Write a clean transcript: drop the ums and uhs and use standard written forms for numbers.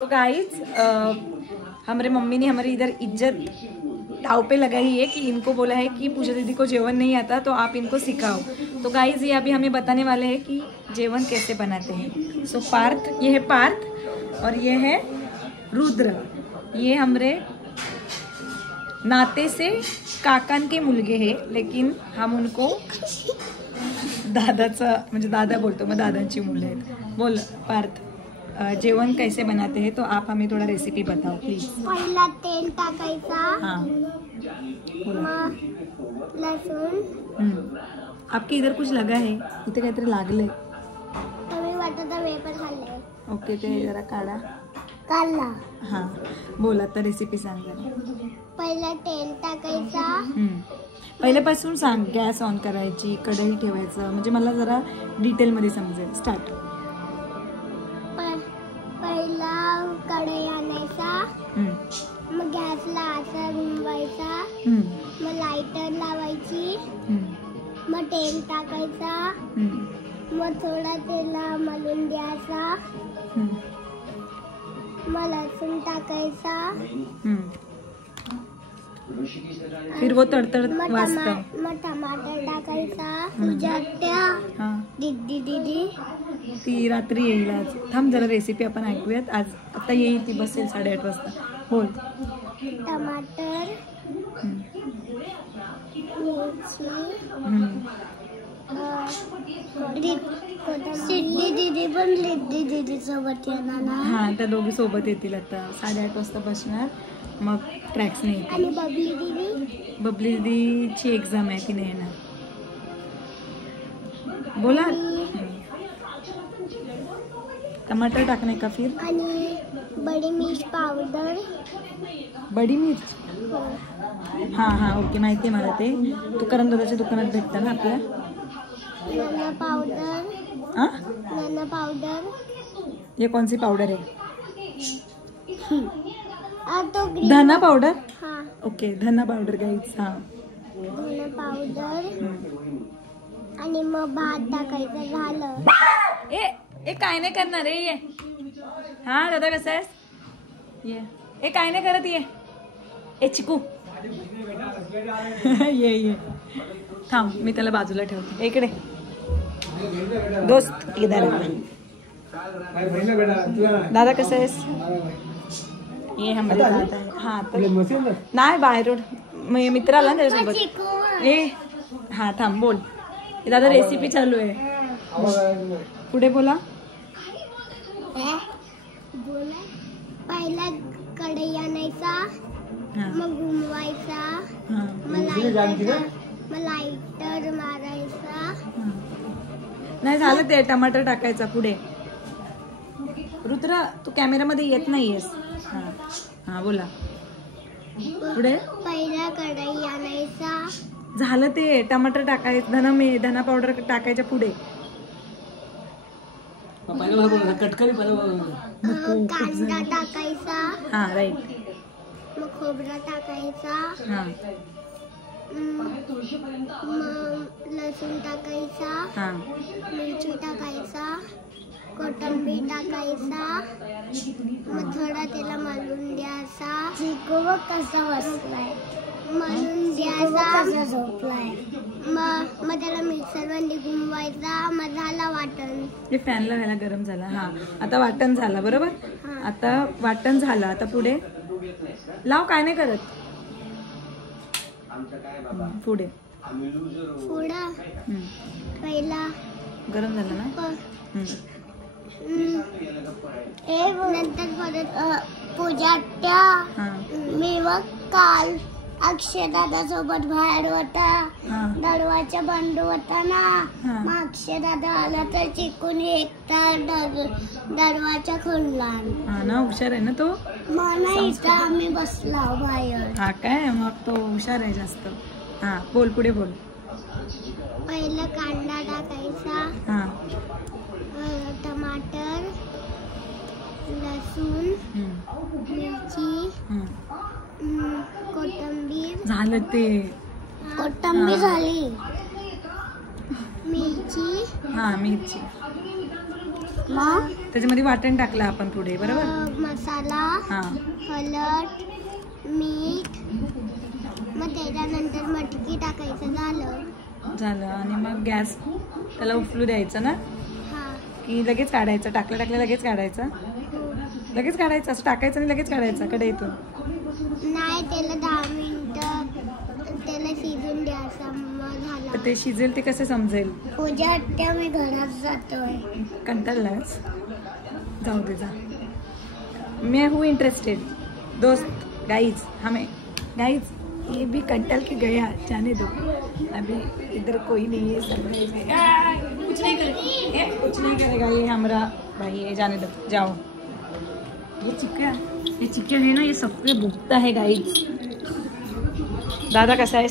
तो गाइस हमारे मम्मी ने हमारी इधर इज्जत दाव पे लगाई है कि इनको बोला है कि पूजा दीदी को जेवन नहीं आता तो आप इनको सिखाओ। तो गाइस ये अभी हमें बताने वाले हैं कि जेवन कैसे बनाते हैं। सो पार्थ, ये है पार्थ और ये है रुद्र। ये हमारे नाते से काकान के मुलगे हैं, लेकिन हम उनको दादाचा म्हणजे दादा बोलतो, मग दादांची मुलं आहेत। बोल पार्थ, जेवण कैसे बनाते हैं तो आप हमें थोड़ा रेसिपी बताओ प्लीज। पहिला तेल टाकायचा, हाँ मग लसूण। आपके इधर कुछ लगा है, इथे काहीतरी लागलंय। तुम्ही वाटतं वेपर खाल्ले। ओके, ते जरा काढा। काढला। हाँ बोल, आता रेसिपी सांग जरा। पहिला तेल टाकायचा, पहिल्यापासून सांग। गॅस ऑन करायची, कढई ठेवायचं, म्हणजे मला जरा डिटेल मध्ये समजेल। स्टार्ट। पहिला कढई आणायचा, मग गॅसला असं घुमवायचा, मग लायटर लावायची, मग तेल टाकायचा, मग थोडा तेला मलून द्यायचा, मग लसूण टाकायचा, फिर वो तडतड वाजतं। मग टमाटर टाकायचा। तुझ्या त्या दीदी ती रात्री येईल आज। थांब जरा, रेसिपी आपण ऐकूयात। आज आता येईल ती, बसेल 8:30 वाजता। बोल। टमाटर, मिरची, सिद्धी दीदी पण लिद्दी दीदी सोबत येणार ना। हा, त्या दोघी सोबत येतील आता। 8:30 वाजता बसणार, मग ट्रॅक्सने येतील। आणि बबली दीदी, बबली दीदीची एक्झाम आहे, तिने येणार। बोला। टमाटर टाकणे का फिर? आणि बडी मिर्च पावडर। बडी मिर्च? हाँ हाँ ओके, माहिती आहे मला। ते तुकाराम दादाच्या दुकानात भेटतं ना आपल्या। धना पावडर। हाँ, धना पावडर। ये कौन सी पाउडर है? तो ग्रीन धना पाउडर। हाँ, ओके, धना पाउडर गाइस। हाँ, धना पावडर। आणि मग भात टाकायचं। झालं। ए काय नाही करणार रे ये। हाँ दादा कसा आहेस? ये काय नाही करत, ये चिकू ये थांब, मी त्याला बाजूला ठेवते। इकडे दोस्त, इधर दादा कसा आहेस? ये हमारे दादा है। हाँ नाही, बाहेर मित्र आला ना त्याच्यासोबत। ए हाँ थांब, बोल। दादा रेसिपी चालू आहे, पुढे बोला। पहिला कढई आणायचा, मग घुमवायचा, मग लायटर मारायचा। नाही झालं ते, टमाटर टाकायचा। पुढे रुद्र, तू कॅमेरामध्ये येत नाहीयेस। हा बोला पुढे। पहिला कढई आणायचा, झालं ते, टमाटर टाकायचं, धना पावडर टाकायच्या। पुढे कांदा टाकायचा। हा राईट। मग खोबरा टाकायचा, हा, मग लसूण टाकायचा, हा, मिरची टाकायचा, कोथिंबीर टाकायचा, मग थोडा त्याला मलून द्यायचा। चिकू कसा बसलाय, मलून द्यायचा, झोपलाय। मग त्याला मिक्सरमध्ये घुमवायचा, मग झाला वाटण। हे फॅनला व्हायला गरम झाला। हा, आता वाटण झाला बरोबर। आता वाटण झालं, आता पुढे लाव, काय नाही करत। पुढे पहिला गरम झालं ना। नंतर परत पूजाच्या मी मग काल अक्षय दादा सोबत बाहेर होता, दरवाजा बंद होता ना। मग अक्षय दादा आला तर चिकून एकटा दरवाजा खोलला। हा ना, हुशार आहे ना तो। मग नाही, इथं आम्ही बसला बाहेर। हा काय, मग तो हुशार आहे जास्त। हा बोल, पुढे बोल। पहिला कांदा टाकायचा, टमाटर, लसूण, मिरची, कोथिंबीर। झालं ते, कोथिंबीर झाली, मिरची, हा मिरची, मग त्याच्यामध्ये वाटण टाकलं आपण पुढे बरोबर। मसाला, हां हळद, मीठ, मग त्याच्यानंतर मटकी टाकायचं. झालं. आणि मग गॅस त्याला उफलू द्यायचं ना, हा. की लगेच काढायचं. टाकलं लगेच काढायचं. लगेच काढायचं, असं टाकायचं आणि लगेच काढायचं कढईतून. नाही, त्याला 10 मिनिटं त्याला शिजून द्यायचं. मग झालं. तर ते शिजेल ते कसं समजेल? पूजा आत्या मी घरात जातोय. कंटाळलास? जाऊ दे, जा. मैं हूँ इंटरेस्टेड दोस्त. गाइज ये भी कंटल के गया, जाने दो. अभी इधर कोई नहीं है, सब कुछ नहीं करेगा ये हमारा भाई. ये जाने दो, जाओ. ये चिकन है ना, ये सबके भुगता है गाइज. दादा कसा है?